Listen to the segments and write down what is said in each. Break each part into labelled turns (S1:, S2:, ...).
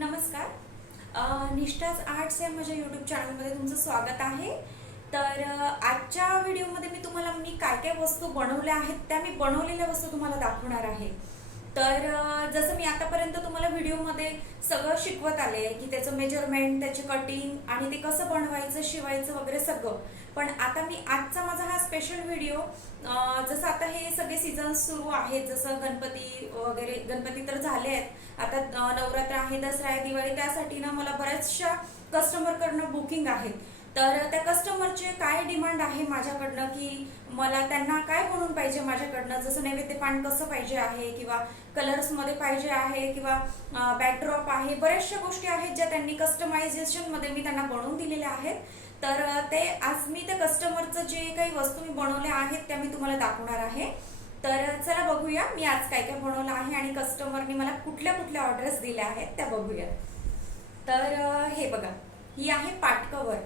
S1: नमस्कार. निष्ठाज आर्ट्स या माझ्या यूट्यूब चॅनलमध्ये तुमचं स्वागत आहे. तर आजच्या व्हिडिओमध्ये मी तुम्हाला मी काय काय वस्तू बनवल्या आहेत त्या मी बनवलेल्या वस्तू तुम्हाला दाखवणार आहे. तर जसं मी आतापर्यंत तुम्हाला व्हिडिओमध्ये सगळं शिकवत आले की त्याचं मेजरमेंट त्याची कटिंग आणि ते कसं बनवायचं शिवायचं वगैरे सगळं. पण आता मी आजचा माझा हा स्पेशल व्हिडिओ जसं आता हे सगळे सीझन सुरू आहेत जसं गणपती वगैरे गणपती तर झाले आहेत. आता नवरात्र आहे दसरा आहे दिवाळी त्यासाठी ना मला बऱ्याचशा कस्टमरकडनं बुकिंग आहेत. तर त्या कस्टमरचे काय डिमांड आहे माझ्याकडनं? की मला त्यांना काय म्हणून पाहिजे माझ्याकडनं? जसं नैवेद्य पान कसं पाहिजे आहे? किंवा कलर्समध्ये पाहिजे आहे? किंवा बॅकड्रॉप आहे? बऱ्याचशा गोष्टी आहेत ज्या त्यांनी कस्टमायझेशनमध्ये मी त्यांना बनवून दिलेल्या आहेत. तर ते आज मी त्या कस्टमरचं जे काही वस्तू मी बनवल्या आहेत त्या मी तुम्हाला दाखवणार आहे. तर चला बघूया. मी आज काय काय बनवलं आहे आणि कस्टमरने मला कुठल्या कुठल्या ऑर्डर्स दिल्या आहेत त्या बघूया. तर हे बघा. ही आहे पाटकवर.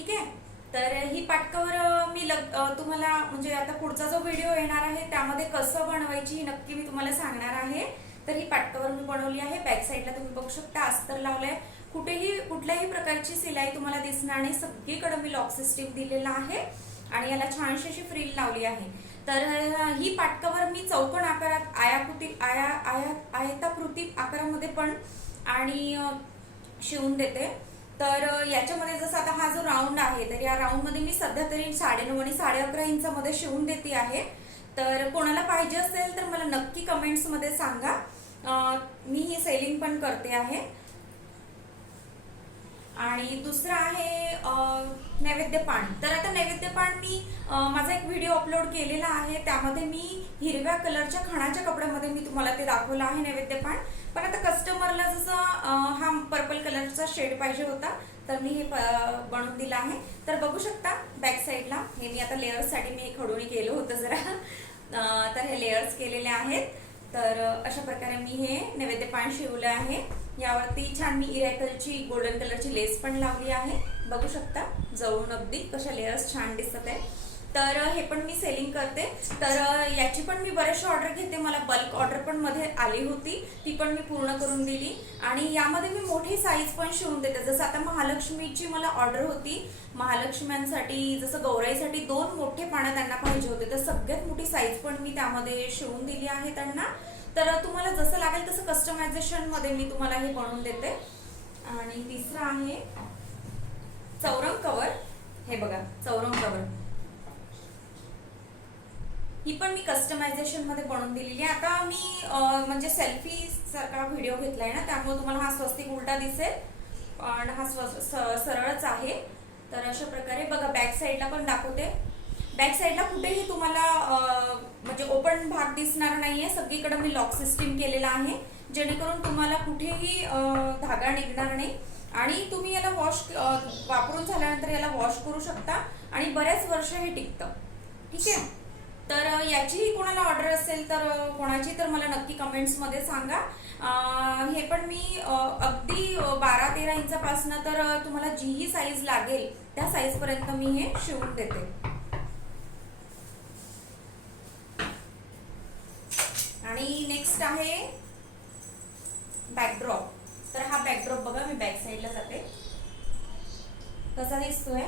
S1: ठीक आहे? तर ही पाटकावर मी लग तुम्हाला म्हणजे आता पुढचा जो व्हिडिओ येणार आहे त्यामध्ये कसं बनवायची ही नक्की मी तुम्हाला सांगणार आहे. तर ही पाटकावर मी बनवली आहे. बॅक साईडला तुम्ही बघू शकता अस्तर लावलंय. कुठेही कुठल्याही प्रकारची सिलाई तुम्हाला दिसणार नाही. सगळीकडे मी लॉक सिस्टीम दिलेला आहे आणि याला छानशी अशी फ्रील लावली आहे. तर ही पाटकावर मी चौकण आकारात आयाकृती आया आया आयताकृती आकारामध्ये पण आणि शिवून देते. तर याच्यामध्ये जसं आता हा जो राऊंड आहे तर या राऊंडमध्ये मी सध्या तरी साडेनऊ आणि साडे अकरा इंचामध्ये शिवून देते आहे. तर कोणाला पाहिजे असेल तर मला नक्की कमेंट्समध्ये सांगा. मी ही सेलिंग पण करते आहे. आणि दुसरं आहे नैवेद्यपान नैवेद्य पान. तर आता नैवेद्य पान मी माझा एक व्हिडिओ अपलोड केलेला आहे. त्यामध्ये मी हिरव्या कलरच्या खणाच्या कपड्यामध्ये मी तुम्हाला ते दाखवलं आहे नैवेद्य पान. पण आता कस्टमरला जसं हा पर्पल कलरचा शेड पाहिजे होता तर मी हे प- बनवून दिलं आहे. तर बघू शकता बॅक साईडला हे मी आता लेअर्ससाठी मी खडूनी केलं होतं जरा. तर हे लेअर्स केलेले आहेत. तर अशा प्रकारे मी हे नैवेद्य पान शिवलं आहे. यावरती छान मी इरॅकलची गोल्डन कलरची लेस पण लावली आहे. बघू शकता. जवळून अगदी कशा लेअर्स छान दिसत आहे तर हे पण मी सेलिंग करते. तर याची पण मी बरेचसे ऑर्डर घेते. मला बल्क ऑर्डर पण मध्ये आली होती. ती पण मी पूर्ण करून दिली. आणि यामध्ये मी मोठी साईज पण शिवून देते. जसं आता महालक्ष्मीची मला ऑर्डर होती. महालक्ष्म्यांसाठी जसं गौराईसाठी दोन मोठे पानं त्यांना पाहिजे होते. तर सगळ्यात मोठी साईज पण मी त्यामध्ये शिवून दिली आहे त्यांना. तर तुम्हाला जसं लागेल तसं कस्टमायझेशनमध्ये मी तुम्हाला हे बनवून देते. आणि तिसरं आहे चौरंग कवर. हे बघा चौरंग कवर. ही पण मी कस्टमायझेशनमध्ये बनवून दिलेली आहे. आता मी म्हणजे सेल्फी सारखा व्हिडिओ घेतलाय ना त्यामुळे तुम्हाला हा स्वस्तिक उलटा दिसेल. पण हा स्व सरळच आहे. तर अशा प्रकारे बघा बॅक साईडला पण दाखवते. बॅक साईडला कुठेही तुम्हाला म्हणजे ओपन भाग दिसणार नाहीये. सगळीकडे मी लॉक सिस्टीम केलेला आहे. जेणेकरून तुम्हाला कुठेही धागा निघणार नाही. आणि तुम्ही याला वॉश वापरून झाल्यानंतर याला वॉश करू शकता आणि बऱ्याच वर्ष हे टिकतं. ठीक आहे? तर याचीही कोणाला ऑर्डर असेल तर कोणाची तर मला नक्की कमेंट्समध्ये सांगा. हे पण मी अगदी बारा तेरा इंचापासनं तर तुम्हाला जीही साईज लागेल त्या साईजपर्यंत मी हे शिवून देते. आणि नेक्स्ट आहे बॅकड्रॉप बघा मी बॅक साईडला जाते. कसा दिसतोय.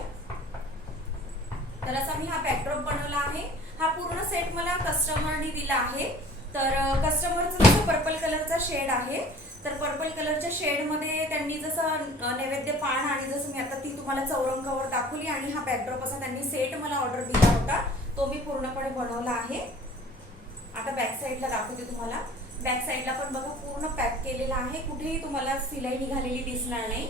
S1: तर असा मी हा बॅकड्रॉप बनवला आहे. हा पूर्ण सेट मला कस्टमरनी दिला आहे. तर कस्टमरचा जसं पर्पल कलरचा शेड आहे तर पर्पल कलरच्या शेडमध्ये त्यांनी जसं नैवेद्य पान आणि जसं मी आता ती तुम्हाला चौरंगावर दाखवली आणि हा बॅकड्रॉप असा त्यांनी सेट मला ऑर्डर दिला होता तो मी पूर्णपणे बनवला आहे. आता बॅक साईडला दाखवते तुम्हाला. बॅक साईडला पण बघा पूर्ण पॅक केलेला आहे. कुठेही तुम्हाला सिलाई निघालेली दिसणार नाही.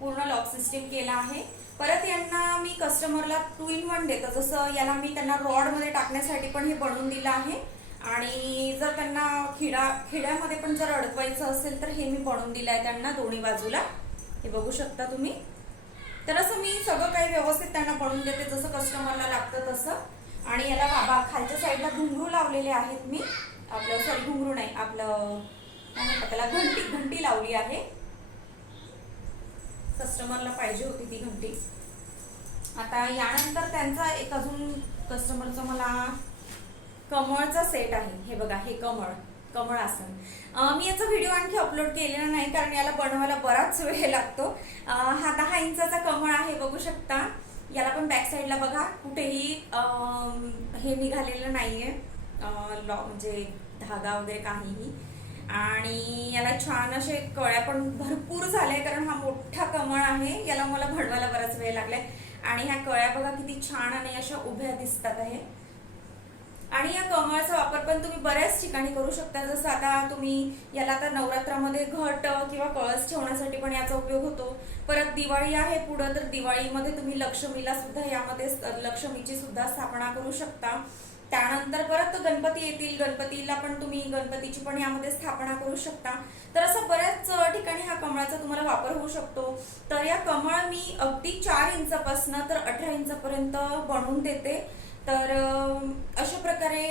S1: पूर्ण लॉक सिस्टीम केला आहे. परत यांना मी कस्टमरला टू इन वन देतो. जसं याला मी त्यांना रॉडमध्ये टाकण्यासाठी पण हे बनवून दिलं आहे. आणि जर त्यांना खिडा खिड्यामध्ये पण जर अडकवायचं असेल तर हे मी बनवून दिलं आहे त्यांना दोन्ही बाजूला. हे बघू शकता तुम्ही. तर असं मी सगळं काही व्यवस्थित त्यांना बनवून देते जसं कस्टमरला लागतं तसं. आणि याला बाबा खालच्या साईडला घुंगरू लावलेले आहेत मी. आपलं सॉरी घुंगरू नाही आपलं त्याला घंटी घंटी लावली आहे. कस्टमरला पाहिजे होती ती घंटी. आता यानंतर त्यांचा एक अजून कस्टमरचं मला कमळचा सेट आहे. हे बघा हे कमळ कमळ आसन. मी याचा व्हिडिओ आणखी अपलोड केलेला नाही कारण याला बनवायला बराच वेळ लागतो. हा दहा इंचाचा कमळ आहे बघू शकता. याला पण बॅक साईडला बघा. कुठेही हे निघालेलं नाही आहे लॉ म्हणजे धागा वगैरे काहीही. आणि याला छान असे कळ्या पण भरपूर झाल्या कारण हा मोठा कमळ आहे. याला मला बनवायला बराच वेळ लागलाय. आणि ह्या कळ्या बघा किती छान आणि अशा उभ्या दिसतात आहे. आणि या कमळाचा वापर पण तुम्ही बऱ्याच ठिकाणी करू शकता. जसं आता तुम्ही याला आता नवरात्रामध्ये घट किंवा कळस ठेवण्यासाठी पण याचा उपयोग होतो. परत दिवाळी आहे पुढं तर दिवाळीमध्ये तुम्ही लक्ष्मीला सुद्धा यामध्ये लक्ष्मीची सुद्धा स्थापना करू शकता. त्यानंतर परत गणपती येतील गणपतीला पण तुम्ही गणपतीची पण यामध्ये स्थापना करू शकता. तर असं बऱ्याच ठिकाणी हा कमळाचा तुम्हाला वापर होऊ शकतो. तर या कमळ मी अगदी चार इंचापासनं तर अठरा इंचापर्यंत बनवून देते. तर अशा प्रकारे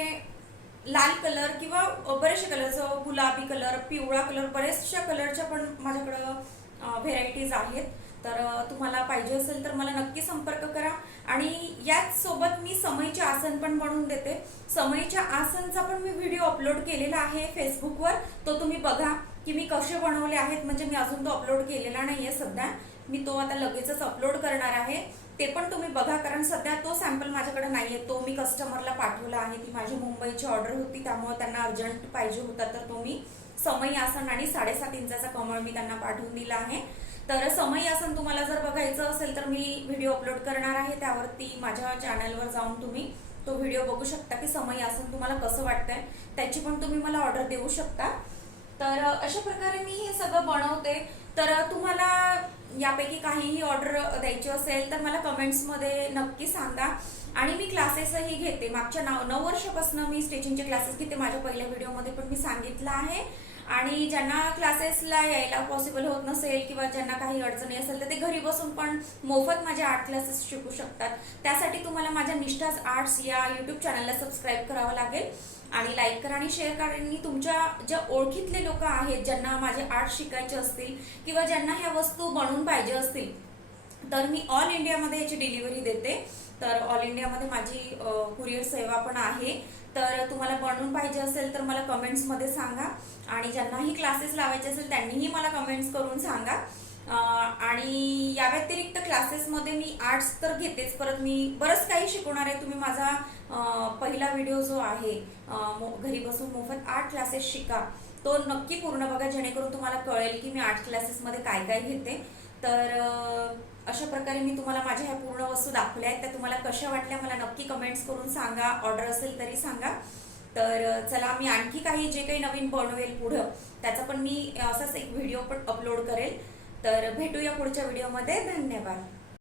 S1: लाल कलर किंवा बरेचशे कलरचं गुलाबी कलर पिवळा कलर बरेचशा कलरच्या पण माझ्याकडं व्हेरायटीज आहेत. तर तुम्हाला पाहिजे असेल तर मला नक्की संपर्क करा. आणि याच सोबत मी समईचे आसन पण बनवून देते. समईच्या आसनचा पण मी व्हिडिओ अपलोड केलेला आहे फेसबुकवर. तो तुम्ही बघा की मी कसे बनवले आहेत. म्हणजे मी अजून तो अपलोड केलेला नाही आहे सध्या. मी तो आता लगेचच अपलोड करणार आहे. ते पण तुम्ही बघा. कारण सध्या तो सॅम्पल माझ्याकडे आहे तो मी कस्टमरला पाठवला आहे. ती माझी मुंबईची ऑर्डर होती. त्यामुळे त्यांना अर्जंट पाहिजे होता. तर तो मी समई आसन आणि साडेसात इंचाचा कमळ मी त्यांना पाठवून दिला आहे. तर समय आसन तुम्हाला जर बघायचं असेल तर मी व्हिडिओ अपलोड करणार आहे. त्यावरती माझ्या चॅनलवर जाऊन तुम्ही तो व्हिडिओ बघू शकता की समय आसन तुम्हाला कसं वाटतंय. त्याची पण तुम्ही मला ऑर्डर देऊ शकता. तर अशा प्रकारे मी हे सगळं बनवते. तर तुम्हाला यापैकी काहीही ऑर्डर द्यायची असेल तर मला कमेंट्समध्ये नक्की सांगा. आणि मी क्लासेसही घेते. मागच्या नऊ नऊ वर्षापासून मी स्टिचिंगचे क्लासेस घेते. माझ्या पहिल्या व्हिडिओमध्ये पण मी सांगितलं आहे. आणि ज्यांना क्लासेसला यायला पॉसिबल होत नसेल किंवा ज्यांना काही अडचणी असेल तर ते घरी बसून पण मोफत माझे आर्ट क्लासेस शिकू शकतात. त्यासाठी तुम्हाला माझ्या निष्ठाज आर्ट्स या यूट्यूब चॅनलला सबस्क्राईब करावं लागेल. आणि लाईक करा आणि शेअर करा. आणि तुमच्या ज्या ओळखीतले लोक आहेत ज्यांना माझे आर्ट शिकायचे असतील किंवा ज्यांना ह्या वस्तू बनवून पाहिजे असतील तर मी ऑल इंडियामध्ये याची डिलिव्हरी देते. तर ऑल इंडियामध्ये माझी कुरिअर सेवा पण आहे. तर तुम्हाला बनवून पाहिजे असेल तर मला कमेंट्समध्ये सांगा. आणि ज्यांनाही क्लासेस लावायचे असेल त्यांनीही मला कमेंट्स करून सांगा. आणि या व्यतिरिक्त क्लासेसमध्ये मी आर्ट्स तर घेतेच. परत मी बरंच काही शिकवणार आहे. तुम्ही माझा पहिला व्हिडिओ जो आहे घरी बसून मोफत आर्ट क्लासेस शिका. तो नक्की पूर्ण बघा जेणेकरून तुम्हाला कळेल की मी आर्ट क्लासेसमध्ये काय काय घेते. तर अशा प्रकारे मी तुम्हाला माझ्या ह्या पूर्ण वस्तू दाखवल्या आहेत. त्या तुम्हाला कशा वाटल्या मला नक्की कमेंट्स करून सांगा. ऑर्डर असेल तरी सांगा. तर चला मी आणखी काही जे काही नवीन बनवेल पुढं त्याचा पण मी असाच एक व्हिडिओ पण अपलोड करेल. तर भेटूया पुढच्या व्हिडिओमध्ये धन्यवाद.